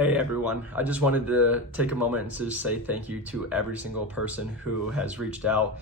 Hey everyone, I just wanted to take a moment and just say thank you to every single person who has reached out,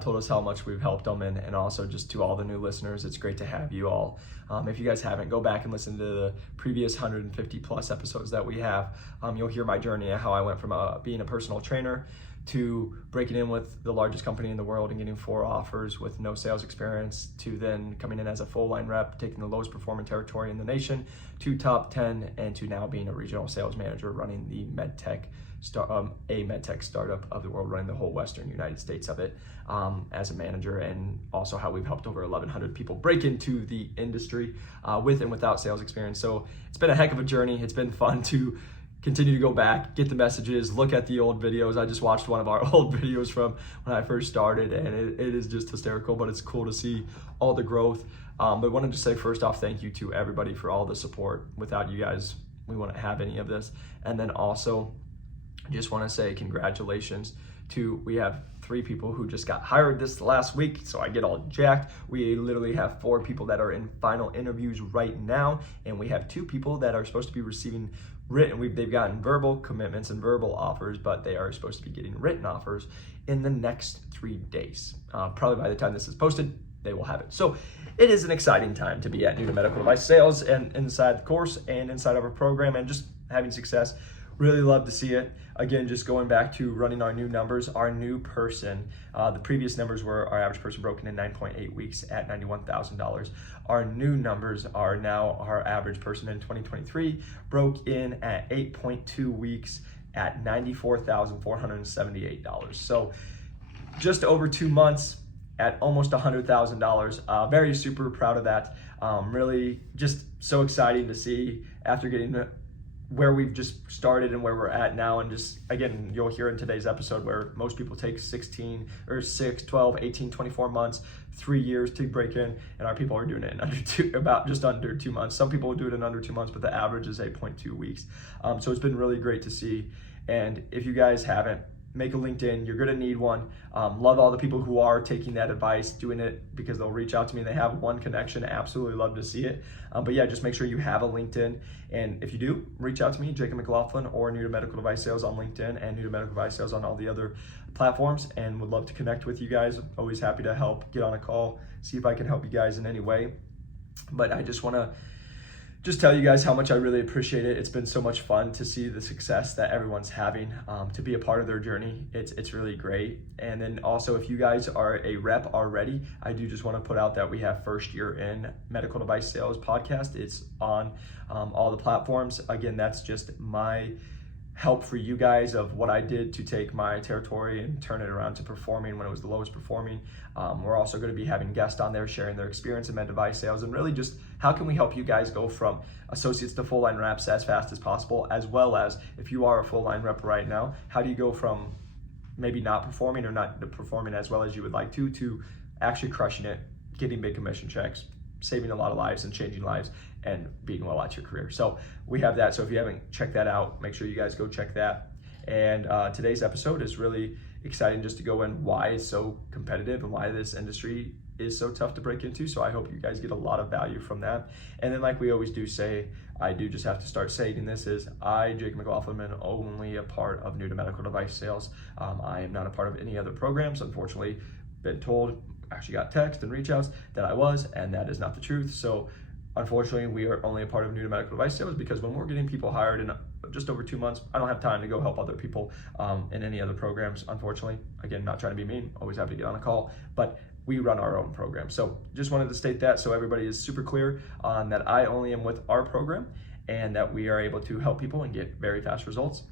told us how much we've helped them, and also just to all the new listeners. It's great to have you all. If you guys haven't, go back and listen to the previous 150 plus episodes that we have. You'll hear my journey of how I went from being a personal trainer to breaking in with the largest company in the world and getting 4 offers with no sales experience, to then coming in as a full line rep, taking the lowest performing territory in the nation to top 10, and to now being a regional sales manager running the medtech startup of the world, running the whole Western United States of it as a manager, and also how we've helped over 1,100 people break into the industry with and without sales experience. So it's been a heck of a journey. It's been fun to continue to go back, get the messages, look at the old videos. I just watched one of our old videos from when I first started, and it is just hysterical, but it's cool to see all the growth. But I wanted to say first off, thank you to everybody for all the support. Without you guys, we wouldn't have any of this. And then also, I just want to say congratulations we have 3 people who just got hired this last week, so I get all jacked. We literally have 4 people that are in final interviews right now, and we have 2 people that are supposed to be receiving written. They've gotten verbal commitments and verbal offers, but they are supposed to be getting written offers in the next 3 days. Probably by the time this is posted, they will have it. So it is an exciting time to be at Nuda Medical Device Sales and inside the course and inside of our program and just having success. Really love to see it. Again, just going back to running our new numbers, our new person, the previous numbers were our average person broken in 9.8 weeks at $91,000. Our new numbers are now our average person in 2023 broke in at 8.2 weeks at $94,478. So just over 2 months at almost $100,000. Very super proud of that. Really just so exciting to see after getting where we've just started and where we're at now. And just, again, you'll hear in today's episode where most people take 6, 12, 18, 24 months, 3 years to break in, and our people are doing it in just under 2 months. Some people will do it in under 2 months, but the average is 8.2 weeks. So it's been really great to see. And if you guys haven't, make a LinkedIn. You're gonna need one. Love all the people who are taking that advice, doing it because they'll reach out to me and they have one connection. Absolutely love to see it. But yeah, just make sure you have a LinkedIn. And if you do, reach out to me, Jacob McLaughlin, or Nuda Medical Device Sales on LinkedIn and Nuda Medical Device Sales on all the other platforms, and would love to connect with you guys. Always happy to help, get on a call, see if I can help you guys in any way. But I just wanna tell you guys how much I really appreciate it. It's been so much fun to see the success that everyone's having, to be a part of their journey. It's really great. And then also, if you guys are a rep already, I do just want to put out that we have First Year in Medical Device Sales podcast. It's on all the platforms. Again, that's just my help for you guys of what I did to take my territory and turn it around to performing when it was the lowest performing. We're also going to be having guests on there sharing their experience in med device sales, and really just how can we help you guys go from associates to full line reps as fast as possible, as well as if you are a full line rep right now, how do you go from maybe not performing or not performing as well as you would like to actually crushing it, getting big commission checks, saving a lot of lives and changing lives, and being well at your career. So we have that. So if you haven't checked that out, make sure you guys go check that. And today's episode is really exciting just to go in why it's so competitive and why this industry is so tough to break into. So I hope you guys get a lot of value from that. And then, like we always do say, I do just have to start saying this is I, Jake McLaughlin, am only a part of Nuda Medical Device Sales. I am not a part of any other programs. Unfortunately, been told, actually got text and reach outs that I was, and that is not the truth. So unfortunately, we are only a part of Nuda Medical Device Sales because when we're getting people hired in just over 2 months, I don't have time to go help other people in any other programs, unfortunately. Again, not trying to be mean, always happy to get on a call, but we run our own program. So just wanted to state that so everybody is super clear on that I only am with our program and that we are able to help people and get very fast results.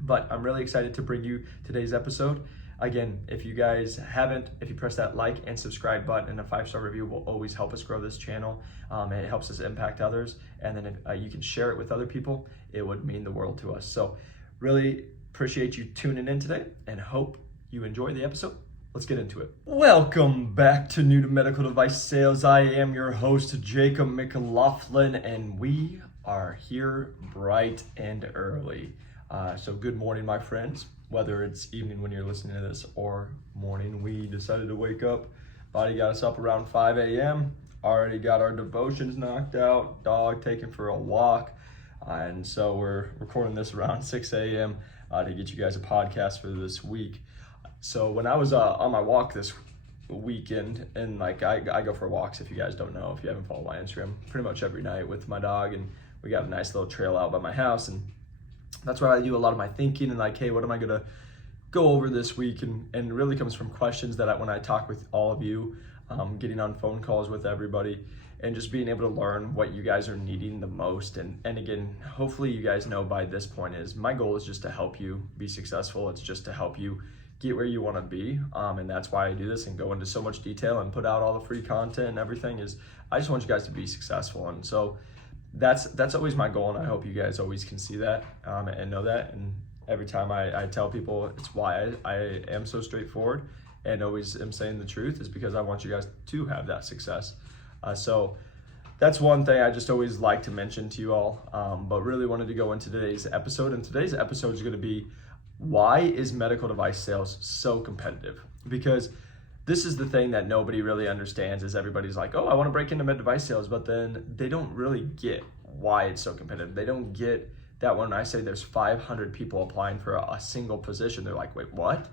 But I'm really excited to bring you today's episode. Again, if you guys haven't, if you press that like and subscribe button, and a 5-star review will always help us grow this channel. It helps us impact others. And then if you can share it with other people, it would mean the world to us. So really appreciate you tuning in today and hope you enjoy the episode. Let's get into it. Welcome back to Nuda Medical Device Sales. I am your host, Jacob McLaughlin, and we are here bright and early. So good morning, my friends. Whether it's evening when you're listening to this or morning, we decided to wake up. Body got us up around 5 a.m. Already got our devotions knocked out, dog taken for a walk. And so we're recording this around 6 a.m. To get you guys a podcast for this week. So when I was on my walk this weekend, and like I go for walks, if you guys don't know, if you haven't followed my Instagram, pretty much every night with my dog, and we got a nice little trail out by my house, and that's where I do a lot of my thinking and like, hey, what am I gonna go over this week? And it really comes from questions that when I talk with all of you, getting on phone calls with everybody, and just being able to learn what you guys are needing the most. And again, hopefully you guys know by this point is my goal is just to help you be successful. It's just to help you get where you want to be. And that's why I do this and go into so much detail and put out all the free content and everything. Is I just want you guys to be successful. And so that's always my goal. And I hope you guys always can see that and know that. And every time I tell people, it's why I am so straightforward and always am saying the truth, is because I want you guys to have that success. So that's one thing I just always like to mention to you all, but really wanted to go into today's episode. And today's episode is going to be, why is medical device sales so competitive? Because this is the thing that nobody really understands, is everybody's like, oh, I want to break into med device sales, but then they don't really get why it's so competitive. They don't get that when I say there's 500 people applying for a single position, they're like, wait, what?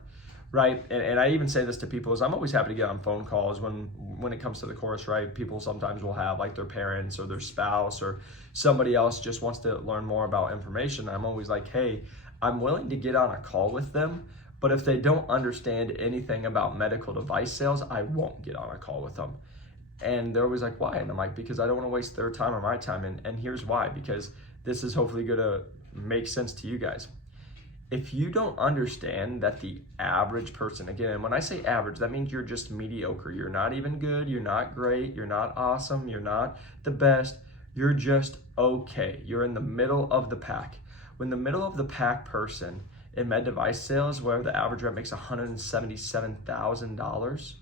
Right? And I even say this to people, is I'm always happy to get on phone calls when it comes to the course, right? People sometimes will have like their parents or their spouse or somebody else just wants to learn more about information. I'm always like, hey, I'm willing to get on a call with them, but if they don't understand anything about medical device sales, I won't get on a call with them. And they're always like, why? And I'm like, because I don't want to waste their time or my time. And here's why, because this is hopefully going to make sense to you guys. If you don't understand that the average person, again, when I say average, that means you're just mediocre. You're not even good. You're not great. You're not awesome. You're not the best. You're just okay. You're in the middle of the pack. When the middle of the pack person in med device sales, where the average rep makes $177,000,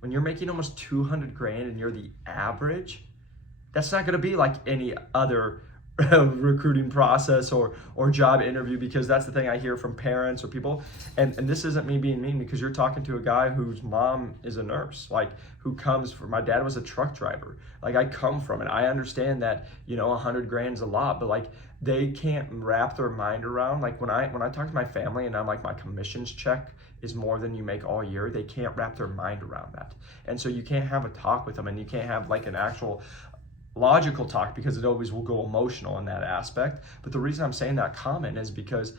when you're making almost 200 grand and you're the average, that's not going to be like any other recruiting process or job interview, because that's the thing I hear from parents or people, and this isn't me being mean, because you're talking to a guy whose mom is a nurse, like who comes from, my dad was a truck driver, like I come from it. I understand that 100 grand is a lot, but like they can't wrap their mind around, like when I talk to my family and I'm like, my commissions check is more than you make all year, they can't wrap their mind around that. And so you can't have a talk with them, and you can't have like an actual logical talk, because it always will go emotional in that aspect. But the reason I'm saying that comment is because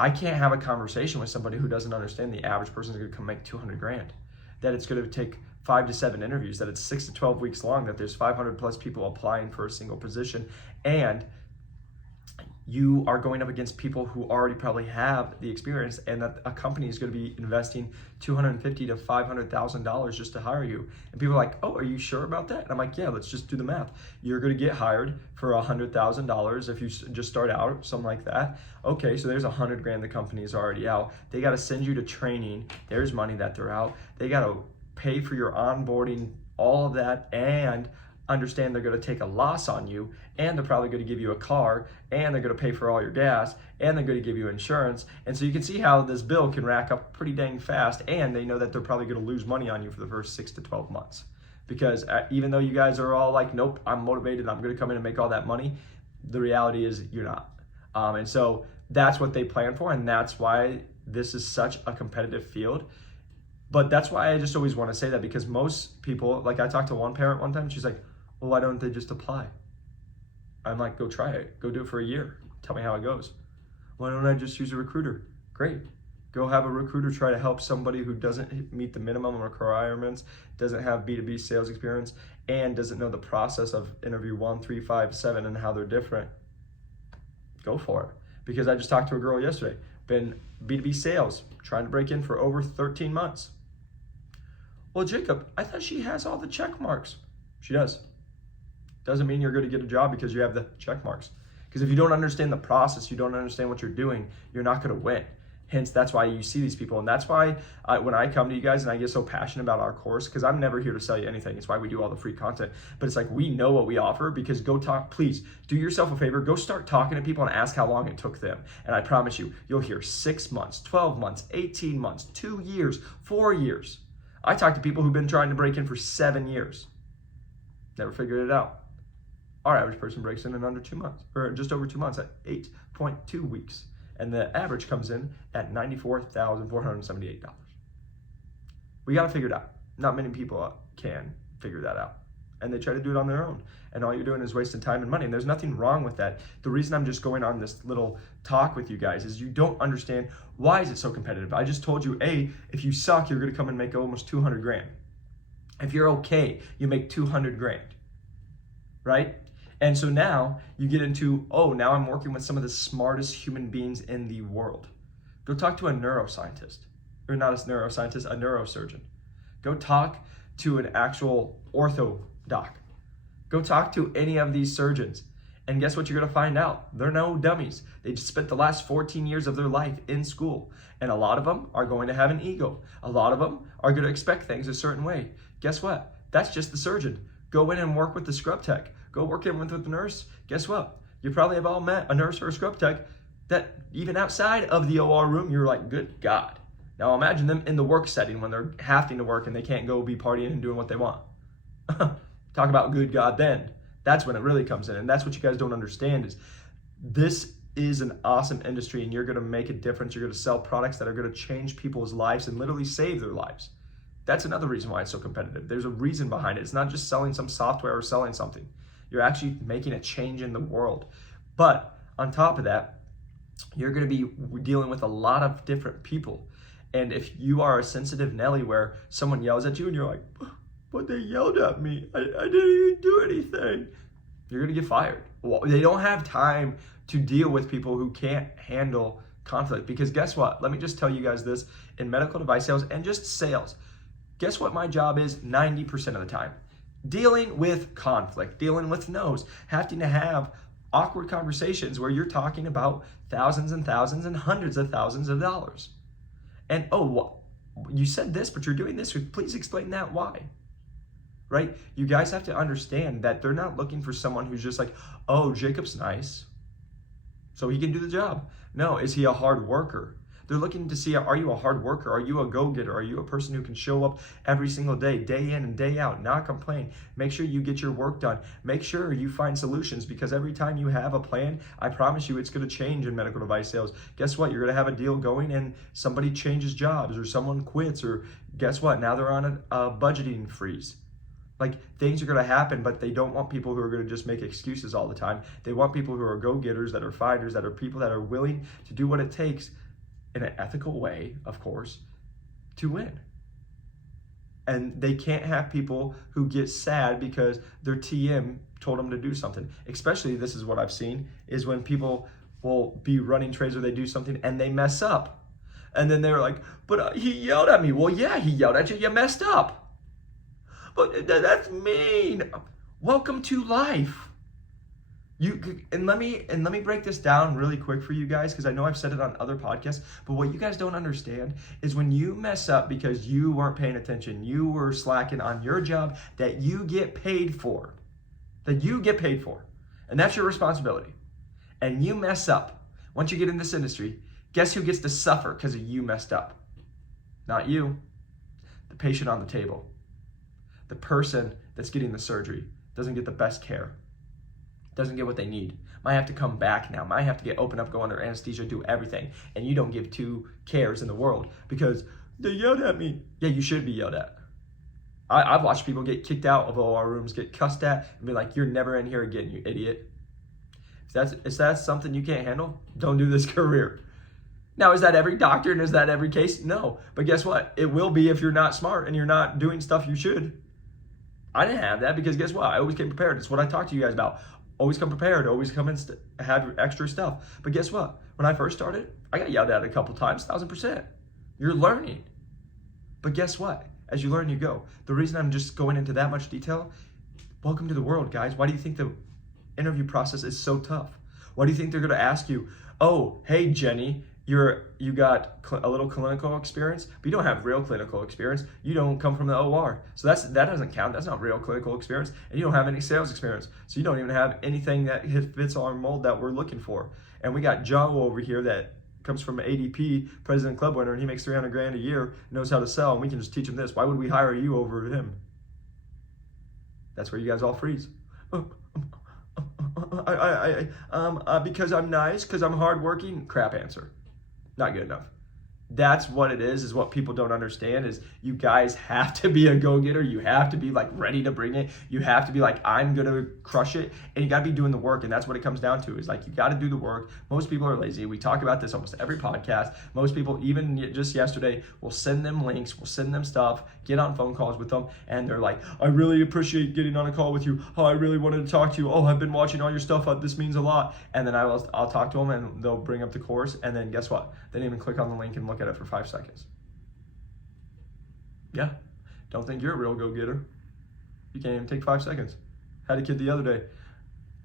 I can't have a conversation with somebody who doesn't understand the average person is going to come make 200 grand, that it's going to take 5 to 7 interviews, that it's 6 to 12 weeks long, that there's 500 plus people applying for a single position, and you are going up against people who already probably have the experience, and that a company is going to be investing $250,000 to $500,000 just to hire you. And people are like, oh, are you sure about that? And I'm like, yeah, let's just do the math. You're going to get hired for $100,000 if you just start out, something like that. Okay, so there's 100 grand the company is already out. They got to send you to training. There's money that they're out. They got to pay for your onboarding, all of that, and understand they're going to take a loss on you, and they're probably going to give you a car, and they're going to pay for all your gas, and they're going to give you insurance. And so you can see how this bill can rack up pretty dang fast, and they know that they're probably going to lose money on you for the first 6 to 12 months. Because even though you guys are all like, nope, I'm motivated, I'm going to come in and make all that money, the reality is you're not. And so that's what they plan for, and that's why this is such a competitive field. But that's why I just always want to say that, because most people, like I talked to one parent one time, she's like, well, why don't they just apply? I'm like, go try it. Go do it for a year. Tell me how it goes. Why don't I just use a recruiter? Great. Go have a recruiter try to help somebody who doesn't meet the minimum requirements, doesn't have B2B sales experience, and doesn't know the process of interview 1, 3, 5, 7 and how they're different. Go for it. Because I just talked to a girl yesterday, been B2B sales, trying to break in for over 13 months. Well, Jacob, I thought she has all the check marks. She does. Doesn't mean you're going to get a job because you have the check marks. Because if you don't understand the process, you don't understand what you're doing, you're not going to win. Hence, that's why you see these people. And that's why when I come to you guys and I get so passionate about our course, because I'm never here to sell you anything. It's why we do all the free content. But it's like, we know what we offer, because go talk, please do yourself a favor. Go start talking to people and ask how long it took them. And I promise you, you'll hear 6 months, 12 months, 18 months, 2 years, 4 years. I talked to people who've been trying to break in for 7 years. Never figured it out. Our average person breaks in under 2 months, or just over 2 months at 8.2 weeks. And the average comes in at $94,478. We got to figure it out. Not many people can figure that out. And they try to do it on their own. And all you're doing is wasting time and money. And there's nothing wrong with that. The reason I'm just going on this little talk with you guys is you don't understand why is it so competitive. I just told you, if you suck, you're going to come and make almost 200 grand. If you're okay, you make 200 grand, right? And so now you get into, now I'm working with some of the smartest human beings in the world. Go talk to a neuroscientist, or not a neuroscientist, a neurosurgeon. Go talk to an actual ortho doc. Go talk to any of these surgeons. And guess what you're gonna find out? They're no dummies. They just spent the last 14 years of their life in school. And a lot of them are going to have an ego. A lot of them are gonna expect things a certain way. Guess what? That's just the surgeon. Go in and work with the scrub tech. Go work in with the nurse. Guess what? You probably have all met a nurse or a scrub tech that even outside of the OR room, you're like, good God. Now imagine them in the work setting when they're having to work and they can't go be partying and doing what they want. Talk about good God then. That's when it really comes in. And that's what you guys don't understand is this is an awesome industry and you're going to make a difference. You're going to sell products that are going to change people's lives and literally save their lives. That's another reason why it's so competitive. There's a reason behind it. It's not just selling some software or selling something. You're actually making a change in the world. But on top of that, you're going to be dealing with a lot of different people. And if you are a sensitive Nelly where someone yells at you and you're like, but they yelled at me, I didn't even do anything, you're going to get fired. Well, they don't have time to deal with people who can't handle conflict. Because guess what? Let me just tell you guys this. In medical device sales and just sales, guess what my job is 90% of the time? Dealing with conflict, dealing with no's, having to have awkward conversations where you're talking about thousands and thousands and hundreds of thousands of dollars. And, you said this, but you're doing this. Please explain that why. Right? You guys have to understand that they're not looking for someone who's just like, Jacob's nice, so he can do the job. No, is he a hard worker? They're looking to see, are you a hard worker? Are you a go-getter? Are you a person who can show up every single day in and day out, not complain? Make sure you get your work done. Make sure you find solutions because every time you have a plan, I promise you it's going to change in medical device sales. Guess what? You're going to have a deal going and somebody changes jobs or someone quits or guess what? Now they're on a budgeting freeze. Like things are going to happen, but they don't want people who are going to just make excuses all the time. They want people who are go-getters, that are fighters, that are people that are willing to do what it takes in an ethical way, of course, to win. And they can't have people who get sad because their TM told them to do something. Especially, this is what I've seen, is when people will be running trades or they do something and they mess up. And then they're like, but he yelled at me. Well, yeah, he yelled at you. You messed up. But that's mean. Welcome to life. Let me break this down really quick for you guys because I know I've said it on other podcasts, but what you guys don't understand is when you mess up because you weren't paying attention, you were slacking on your job that you get paid for, and that's your responsibility, and you mess up. Once you get in this industry, guess who gets to suffer because you messed up? Not you, the patient on the table. The person that's getting the surgery doesn't get the best care. Doesn't get what they need. Might have to come back now. Might have to get opened up, go under anesthesia, do everything. And you don't give two cares in the world because they yelled at me. Yeah, you should be yelled at. I've watched people get kicked out of OR rooms, get cussed at, and be like, you're never in here again, you idiot. If that's something you can't handle, don't do this career. Now, is that every doctor and is that every case? No. But guess what? It will be if you're not smart and you're not doing stuff you should. I didn't have that because guess what? I always came prepared. It's what I talked to you guys about. Always come prepared, always come and have extra stuff. But guess what? When I first started, I got yelled at a couple times, 1,000%. You're learning. But guess what? As you learn, you go. The reason I'm just going into that much detail, welcome to the world, guys. Why do you think the interview process is so tough? Why do you think they're going to ask you, hey, Jenny, you got a little clinical experience, but you don't have real clinical experience. You don't come from the OR. So that doesn't count. That's not real clinical experience. And you don't have any sales experience. So you don't even have anything that fits our mold that we're looking for. And we got Joe over here that comes from ADP, President Club winner, and he makes $300,000 a year, knows how to sell, and we can just teach him this. Why would we hire you over him? That's where you guys all freeze. Because I'm nice, because I'm hardworking. Crap answer. Not good enough. That's what it is what people don't understand is you guys have to be a go-getter. You have to be like ready to bring it. You have to be like, I'm gonna crush it, and you gotta be doing the work. And that's what it comes down to is like, you gotta do the work. Most people are lazy. We talk about this almost every podcast. Most people, even just yesterday, will send them links, will send them stuff, get on phone calls with them, and they're like, I really appreciate getting on a call with you. Oh, I really wanted to talk to you. Oh, I've been watching all your stuff. This means a lot. And then I'll talk to them, and they'll bring up the course, and then guess what? They didn't even click on the link and look at it for 5 seconds. Yeah, don't think you're a real go-getter. You can't even take 5 seconds. Had a kid the other day,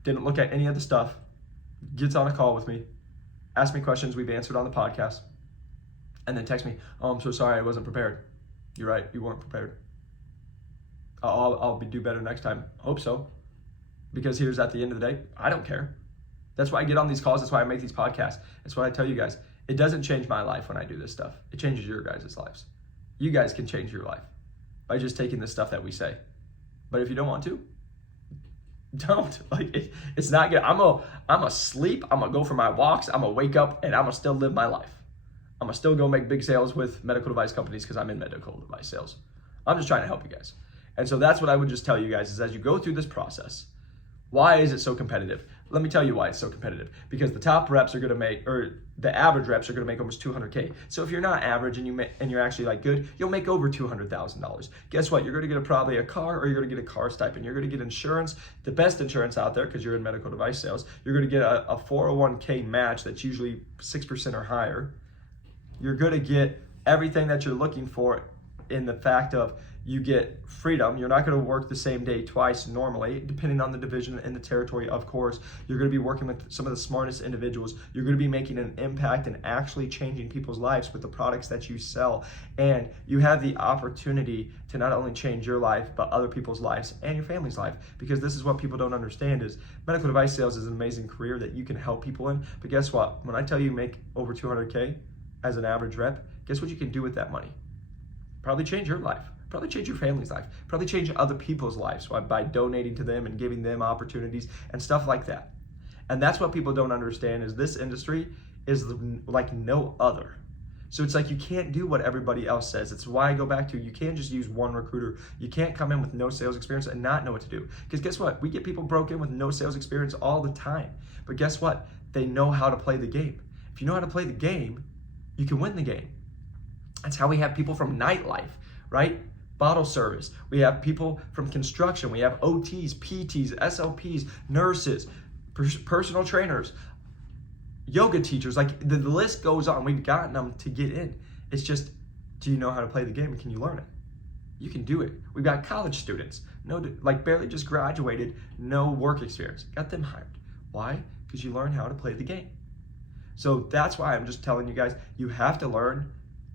didn't look at any of the stuff, gets on a call with me, asks me questions we've answered on the podcast, and then texts me, oh, I'm so sorry I wasn't prepared. You're right, you weren't prepared. I'll do better next time. Hope so. Because here's at the end of the day, I don't care. That's why I get on these calls. That's why I make these podcasts. That's what I tell you guys. It doesn't change my life when I do this stuff. It changes your guys' lives. You guys can change your life by just taking the stuff that we say. But if you don't want to, don't. Like it's not good. I'm a sleep. I'm gonna go for my walks. I'm gonna wake up and I'm gonna still live my life. I'm gonna still go make big sales with medical device companies because I'm in medical device sales. I'm just trying to help you guys. And so that's what I would just tell you guys is as you go through this process, why is it so competitive? Let me tell you why it's so competitive. Because the top reps are going to make, or the average reps are going to make almost $200K. So if you're not average and you're actually like good, you'll make over $200,000. Guess what? You're going to get probably a car, or you're going to get a car stipend. You're going to get insurance, the best insurance out there because you're in medical device sales. You're going to get a 401k match that's usually 6% or higher. You're going to get everything that you're looking for in the fact of you get freedom. You're not going to work the same day twice normally, depending on the division and the territory, of course. You're going to be working with some of the smartest individuals. You're going to be making an impact and actually changing people's lives with the products that you sell. And you have the opportunity to not only change your life, but other people's lives and your family's life. Because this is what people don't understand is medical device sales is an amazing career that you can help people in. But guess what? When I tell you make over 200K as an average rep, guess what you can do with that money? Probably change your life. Probably change your family's life, probably change other people's lives by donating to them and giving them opportunities and stuff like that. And that's what people don't understand is this industry is like no other. So it's like you can't do what everybody else says. It's why I go back to you can't just use one recruiter. You can't come in with no sales experience and not know what to do. Because guess what? We get people broke in with no sales experience all the time. But guess what? They know how to play the game. If you know how to play the game, you can win the game. That's how we have people from nightlife, right? Bottle service. We have people from construction. We have OTs, PTs, SLPs, nurses, personal trainers, yoga teachers. Like the list goes on. We've gotten them to get in. It's just, do you know how to play the game and can you learn it? You can do it. We've got college students, barely just graduated, no work experience. Got them hired. Why? Because you learn how to play the game. So that's why I'm just telling you guys, you have to learn.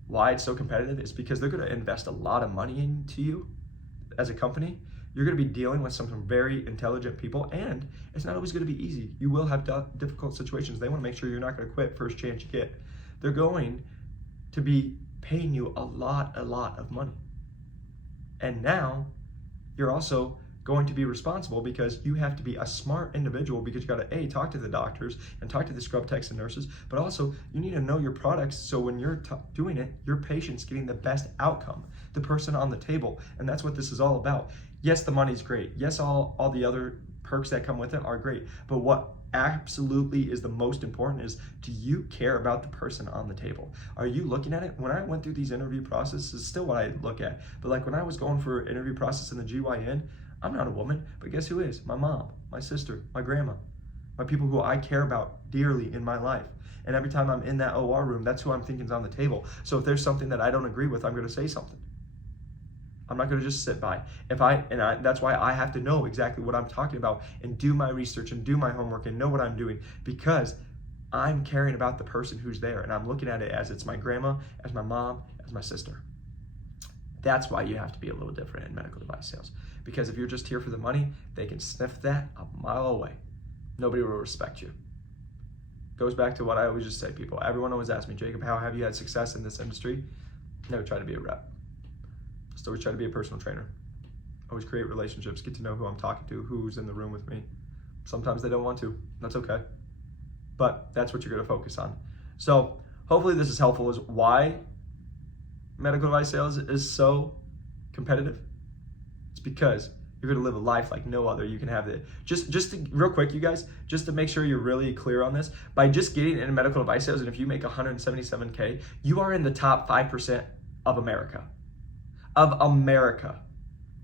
Why it's so competitive is because they're going to invest a lot of money into you as a company. You're going to be dealing with some very intelligent people, and it's not always going to be easy. You will have difficult situations. They want to make sure you're not going to quit first chance you get. They're going to be paying you a lot of money. And now you're also going to be responsible because you have to be a smart individual because you got to talk to the doctors and talk to the scrub techs and nurses, but also you need to know your products so when you're doing it, your patient's getting the best outcome, the person on the table. And that's what this is all about. Yes, the money's great. Yes, all the other perks that come with it are great. But what absolutely is the most important is, do you care about the person on the table? Are you looking at it? When I went through these interview processes, it's still what I look at. But like when I was going for an interview process in the GYN, I'm not a woman, but guess who is? My mom, my sister, my grandma, my people who I care about dearly in my life. And every time I'm in that OR room, that's who I'm thinking is on the table. So if there's something that I don't agree with, I'm going to say something. I'm not going to just sit by. That's why I have to know exactly what I'm talking about and do my research and do my homework and know what I'm doing because I'm caring about the person who's there and I'm looking at it as it's my grandma, as my mom, as my sister. That's why you have to be a little different in medical device sales. Because if you're just here for the money, they can sniff that a mile away. Nobody will respect you. Goes back to what I always just say, people. Everyone always asks me, Jacob, how have you had success in this industry? Never try to be a rep. Just always try to be a personal trainer. Always create relationships, get to know who I'm talking to, who's in the room with me. Sometimes they don't want to. That's okay. But that's what you're going to focus on. So hopefully this is helpful, is why medical device sales is so competitive. It's because you're going to live a life like no other. You can have it. Just to, real quick, you guys, just to make sure you're really clear on this, by just getting into medical device sales, and if you make $177K, you are in the top 5% of America. Of America.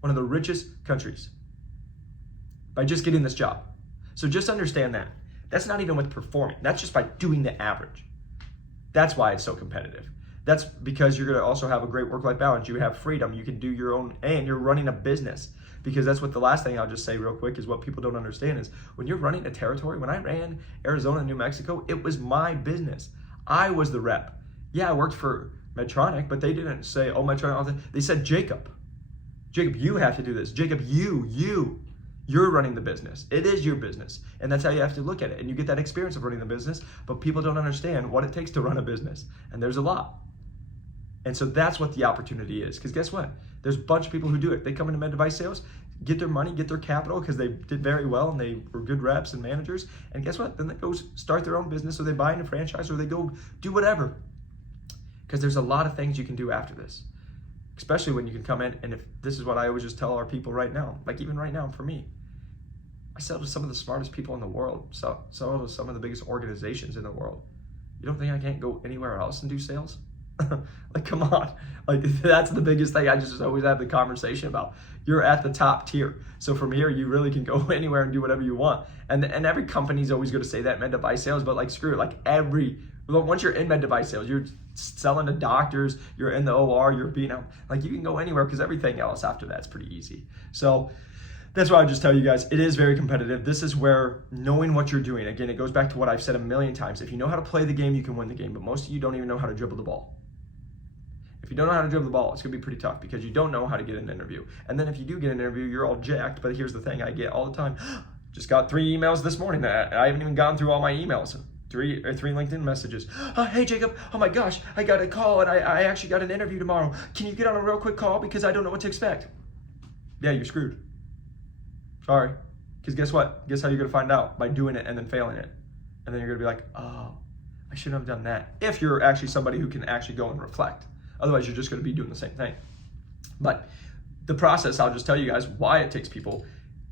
One of the richest countries. By just getting this job. So just understand that. That's not even with performing. That's just by doing the average. That's why it's so competitive. That's because you're going to also have a great work-life balance. You have freedom. You can do your own, and you're running a business. Because that's what the last thing I'll just say real quick is what people don't understand is when you're running a territory, when I ran Arizona and New Mexico, it was my business. I was the rep. Yeah, I worked for Medtronic, but they didn't say, oh, Medtronic. They said, Jacob, you have to do this. Jacob, you're running the business. It is your business. And that's how you have to look at it. And you get that experience of running the business, but people don't understand what it takes to run a business. And there's a lot. And so that's what the opportunity is. Because guess what? There's a bunch of people who do it. They come into med device sales, get their money, get their capital because they did very well and they were good reps and managers. And guess what? Then they go start their own business, or they buy into a franchise, or they go do whatever. Because there's a lot of things you can do after this. Especially when you can come in, and if this is what I always just tell our people right now, like even right now for me, I sell to some of the smartest people in the world, sell to some of the biggest organizations in the world. You don't think I can't go anywhere else and do sales? Like, come on. Like, that's the biggest thing I just always have the conversation about. You're at the top tier. So from here, you really can go anywhere and do whatever you want. And every company's always going to say that med device sales, but like, screw it. Like once you're in med device sales, you're selling to doctors, you're in the OR, you're being out. Like, you can go anywhere because everything else after that's pretty easy. So that's why I just tell you guys, it is very competitive. This is where knowing what you're doing, again, it goes back to what I've said a million times. If you know how to play the game, you can win the game, but most of you don't even know how to dribble the ball. If you don't know how to dribble the ball, it's going to be pretty tough because you don't know how to get an interview. And then if you do get an interview, you're all jacked. But here's the thing I get all the time. Just got 3 emails this morning. I haven't even gone through all my emails. Three LinkedIn messages. Hey, Jacob. Oh, my gosh. I got a call, and I actually got an interview tomorrow. Can you get on a real quick call because I don't know what to expect? Yeah, you're screwed. Sorry. Because guess what? Guess how you're going to find out? By doing it and then failing it. And then you're going to be like, oh, I shouldn't have done that. If you're actually somebody who can actually go and reflect. Otherwise, you're just going to be doing the same thing. But the process, I'll just tell you guys why it takes people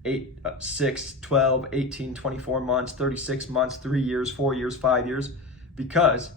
8, 6, 12, 18, 24 months, 36 months, 3 years, 4 years, 5 years, because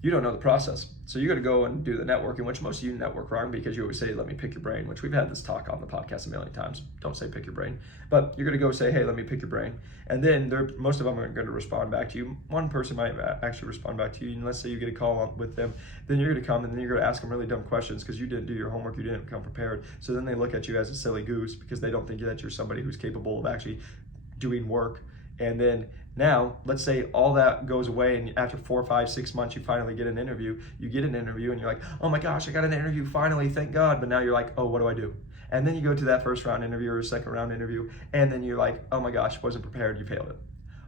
you don't know the process. So you got to go and do the networking, which most of you network wrong because you always say, let me pick your brain, which we've had this talk on the podcast a million times. Don't say pick your brain. But you're going to go say, hey, let me pick your brain. And then most of them are going to respond back to you. One person might actually respond back to you. And let's say you get a call with them. Then you're going to come and then you're going to ask them really dumb questions because you didn't do your homework. You didn't come prepared. So then they look at you as a silly goose because they don't think that you're somebody who's capable of actually doing work. And then now, let's say all that goes away and after 4, 5, 6 months, you finally get an interview. You get an interview and you're like, oh my gosh, I got an interview finally, thank God. But now you're like, oh, what do I do? And then you go to that first round interview or second round interview, and then you're like, oh my gosh, wasn't prepared, you failed it.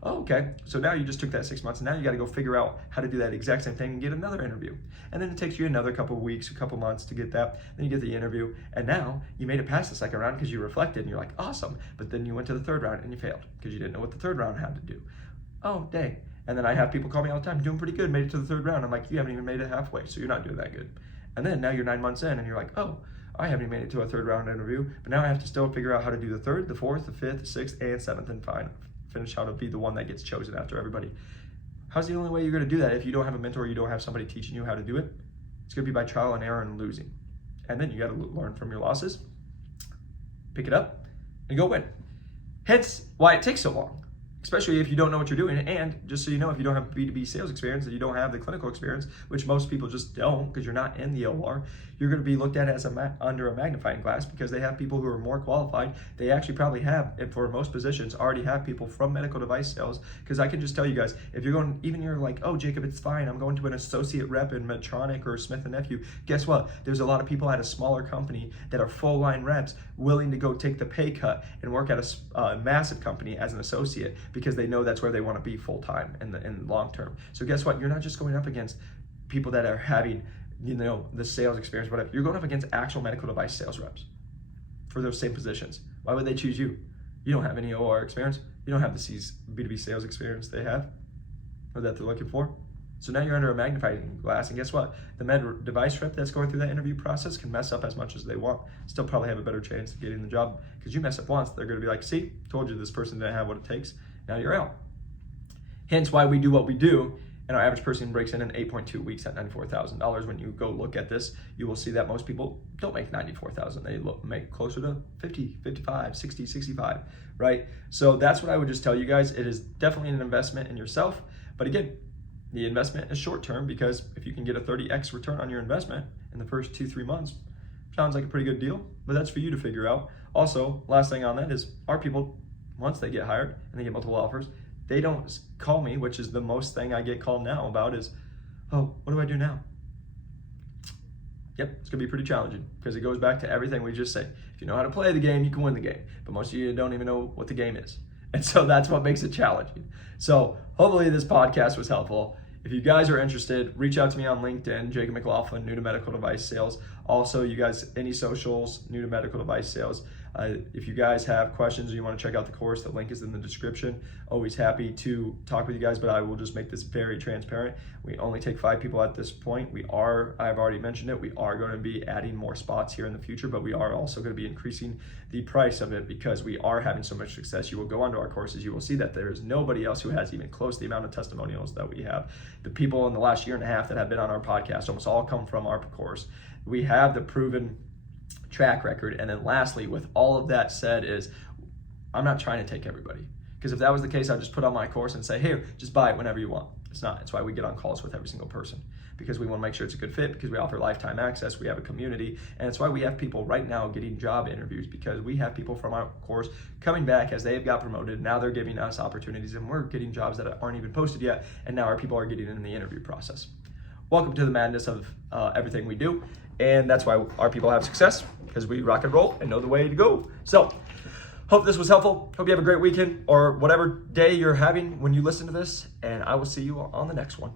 Oh, okay, so now you just took that 6 months, and now you got to go figure out how to do that exact same thing and get another interview. And then it takes you another couple of weeks, a couple months to get that. Then you get the interview, and now you made it past the second round because you reflected, and you're like, awesome. But then you went to the third round, and you failed because you didn't know what the third round had to do. Oh, dang. And then I have people call me all the time, doing pretty good, made it to the third round. I'm like, you haven't even made it halfway, so you're not doing that good. And then now you're 9 months in, and you're like, oh, I haven't even made it to a third round interview, but now I have to still figure out how to do the third, the fourth, the fifth, the sixth, and seventh, and finish how to be the one that gets chosen after everybody. How's the only way you're going to do that if you don't have a mentor, you don't have somebody teaching you how to do it? It's going to be by trial and error and losing. And then you got to learn from your losses, pick it up, and go win. Hence why it takes so long, especially if you don't know what you're doing. And just so you know, if you don't have B2B sales experience and you don't have the clinical experience, which most people just don't because you're not in the OR, you're going to be looked at as under a magnifying glass because they have people who are more qualified. They actually probably have, and for most positions, already have people from medical device sales. Because I can just tell you guys, if you're going, even you're like, oh, Jacob, it's fine, I'm going to an associate rep in Medtronic or Smith & Nephew. Guess what? There's a lot of people at a smaller company that are full line reps willing to go take the pay cut and work at a massive company as an associate because they know that's where they want to be full time in the long term. So guess what? You're not just going up against people that are having, you know, the sales experience, whatever. You're going up against actual medical device sales reps for those same positions. Why would they choose you? You don't have any OR experience. you don't have the B2B sales experience they have or that they're looking for. So now you're under a magnifying glass, and guess what? The med device rep that's going through that interview process can mess up as much as they want, still probably have a better chance of getting the job, because you mess up once, they're going to be like, see, told you this person didn't have what it takes, now you're out. Hence why we do what we do, and our average person breaks in 8.2 weeks at $94,000. When you go look at this, you will see that most people don't make $94,000. They make closer to 50, 55, 60, 65, right? So that's what I would just tell you guys. It is definitely an investment in yourself, but again, the investment is short term, because if you can get a 30x return on your investment in the first 2-3 months, sounds like a pretty good deal, but that's for you to figure out. Also, last thing on that is, our people, once they get hired and they get multiple offers, they don't call me, which is the most thing I get called now about is, oh, what do I do now? Yep, it's gonna be pretty challenging, because it goes back to everything we just say. If you know how to play the game, you can win the game, but most of you don't even know what the game is. And so that's what makes it challenging. So hopefully this podcast was helpful. If you guys are interested, reach out to me on LinkedIn, Jacob McLaughlin, New to Medical Device Sales. Also, you guys, any socials, New to Medical Device Sales. If you guys have questions or you want to check out the course, the link is in the description. Always happy to talk with you guys, but I will just make this very transparent. We only take 5 people at this point. I've already mentioned it, we are going to be adding more spots here in the future, but we are also going to be increasing the price of it, because we are having so much success. You will go onto our courses, you will see that there is nobody else who has even close to the amount of testimonials that we have. The people in the last year and a half that have been on our podcast almost all come from our course. We have the proven track record. And then lastly, with all of that said, is I'm not trying to take everybody, because if that was the case, I'd just put on my course and say, hey, just buy it whenever you want. It's not. It's why we get on calls with every single person, because we want to make sure it's a good fit, because we offer lifetime access, we have a community, and it's why we have people right now getting job interviews, because we have people from our course coming back as they've got promoted. Now they're giving us opportunities, and we're getting jobs that aren't even posted yet, and now our people are getting in the interview process. Welcome to the madness of everything we do, and that's why our people have success, because we rock and roll and know the way to go. So, hope this was helpful. Hope you have a great weekend, or whatever day you're having when you listen to this, and I will see you on the next one.